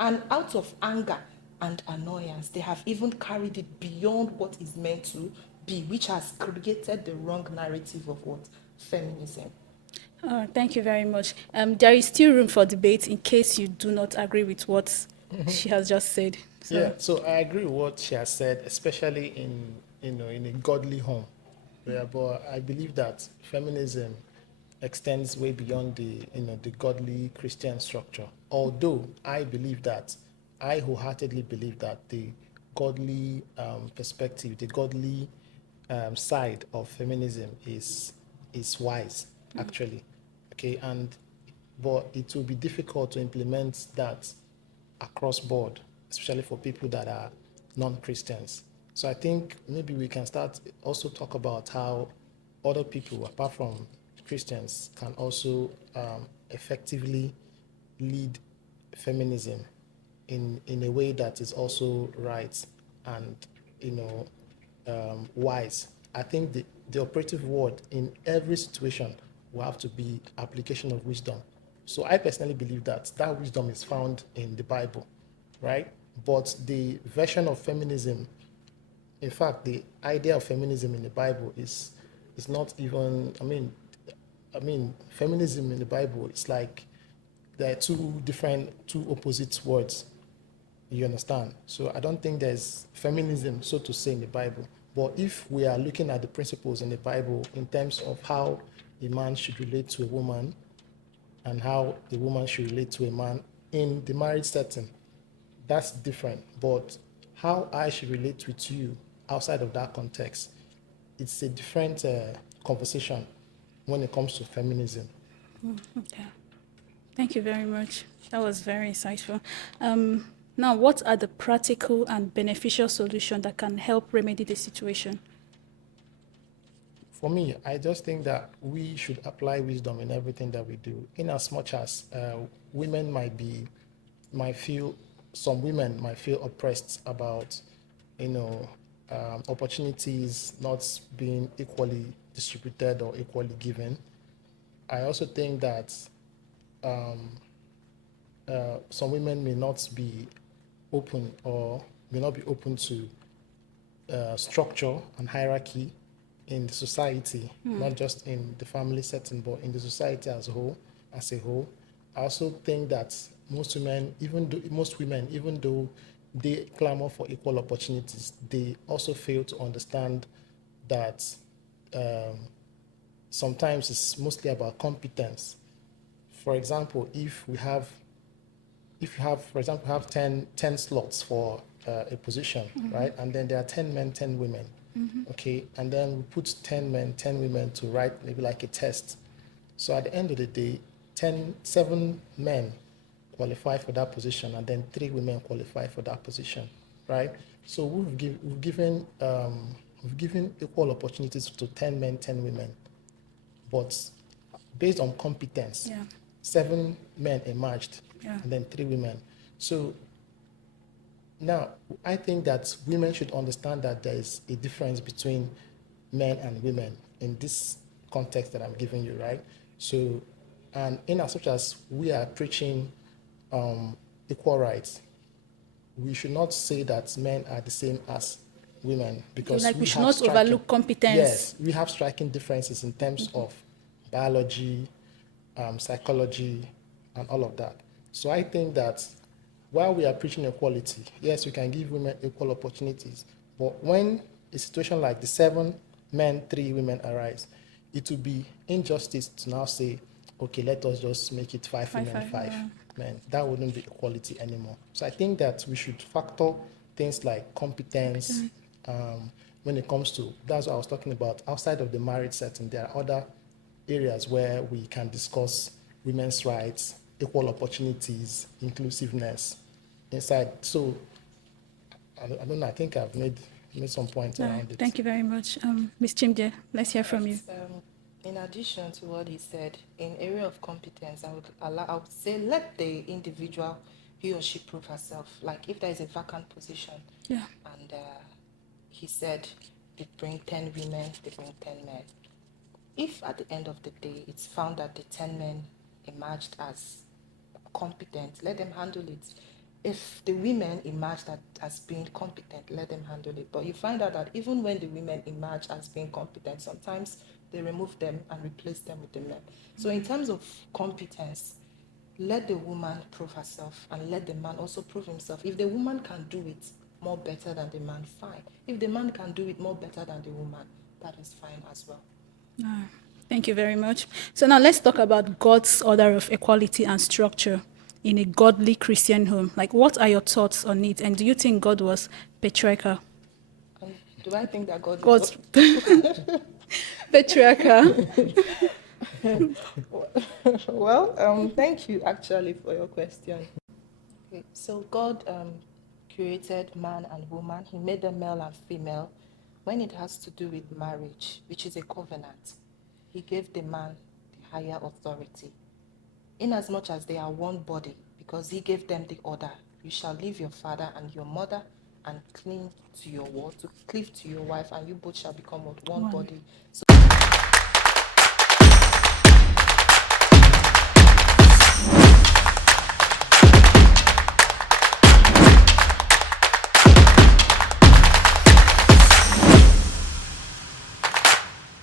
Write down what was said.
And out of anger and annoyance, they have even carried it beyond what is meant to be, which has created the wrong narrative of what? Feminism. Thank you very much. There is still room for debate in case you do not agree with what she has just said. Yeah, So, so I agree with what she has said, especially in in a godly home. Yeah, but I believe that feminism extends way beyond the the godly Christian structure. Although I wholeheartedly believe that the godly perspective, the godly side of feminism is wise actually. Okay, and but it will be difficult to implement that across board, especially for people that are non-Christians. So I think maybe we can start also talk about how other people apart from Christians can also effectively lead feminism in a way that is also right and you know wise. I think the operative word in every situation will have to be application of wisdom. So I personally believe that that wisdom is found in the Bible, right? But the version of feminism, in fact, the idea of feminism in the Bible is not even. Feminism in the Bible is like there are two opposite words. You understand? So I don't think there's feminism, so to say, in the Bible. But if we are looking at the principles in the Bible in terms of how a man should relate to a woman and how a woman should relate to a man in the marriage setting, that's different. But how I should relate with you outside of that context, it's a different conversation when it comes to feminism. okay. Thank you very much. That was very insightful. Now, what are the practical and beneficial solutions that can help remedy the situation? For me, I just think that we should apply wisdom in everything that we do, in as much as women might feel, some women might feel oppressed about, you know, opportunities not being equally distributed or equally given. I also think that some women may not be open or may not be open to structure and hierarchy in the society, not just in the family setting, but in the society as a whole. As a whole, I also think that most women, even though they clamor for equal opportunities, they also fail to understand that sometimes it's mostly about competence. For example, if you have, for example, have 10 slots for a position, right? And then there are 10 men, 10 women, okay? And then we put 10 men, 10 women to write maybe like a test. So at the end of the day, 7 men qualify for that position, and then 3 women qualify for that position, right? So we've given equal opportunities to 10 men, 10 women, but based on competence, Yeah. 7 men emerged, Yeah. and then 3 women. So now I think that women should understand that there is a difference between men and women in this context that I'm giving you, right? So, and in as much as we are preaching equal rights, we should not say that men are the same as women Okay, because like we we should have not striking, overlook competence. yes, we have striking differences in terms of biology, psychology, and all of that. So I think that while we are preaching equality, yes, we can give women equal opportunities, but when a situation like the 7 men, 3 women arise, it would be injustice to now say, okay, let us just make it 5 women, Five. five Yeah. men. That wouldn't be equality anymore. So I think that we should factor things like competence Competence. when it comes to, that's what I was talking about. Outside of the marriage setting, there are other areas where we can discuss women's rights, equal opportunities, inclusiveness inside. So I don't know, I think I've made some points All right. around it. Thank you very much. Ms. Chimde, let's hear from you. Yes, in addition to what he said, in area of competence, I would say let the individual, he or she prove herself. Like if there is a vacant position, Yeah. and he said they bring 10 women, they bring 10 men. If at the end of the day it's found that the 10 men emerged as competent, let them handle it. if the women emerge that as being competent, let them handle it. But you find out that even when the women emerge as being competent, sometimes they remove them and replace them with the men. So in terms of competence, let the woman prove herself and let the man also prove himself. If the woman can do it more better than the man, fine. If the man can do it more better than the woman, that is fine as well. Thank you very much. So now let's talk about God's order of equality and structure in a godly Christian home. Like, what are your thoughts on it? And do you think God was patriarchal? And do I think that God is God's patriarchal. well, thank you actually for your question. Okay, so God created man and woman. He made them male and female. When it has to do with marriage, which is a covenant, he gave the man the higher authority. Inasmuch as they are one body, because he gave them the order, you shall leave your father and your mother and cleave to your wife, and you both shall become one One. body. So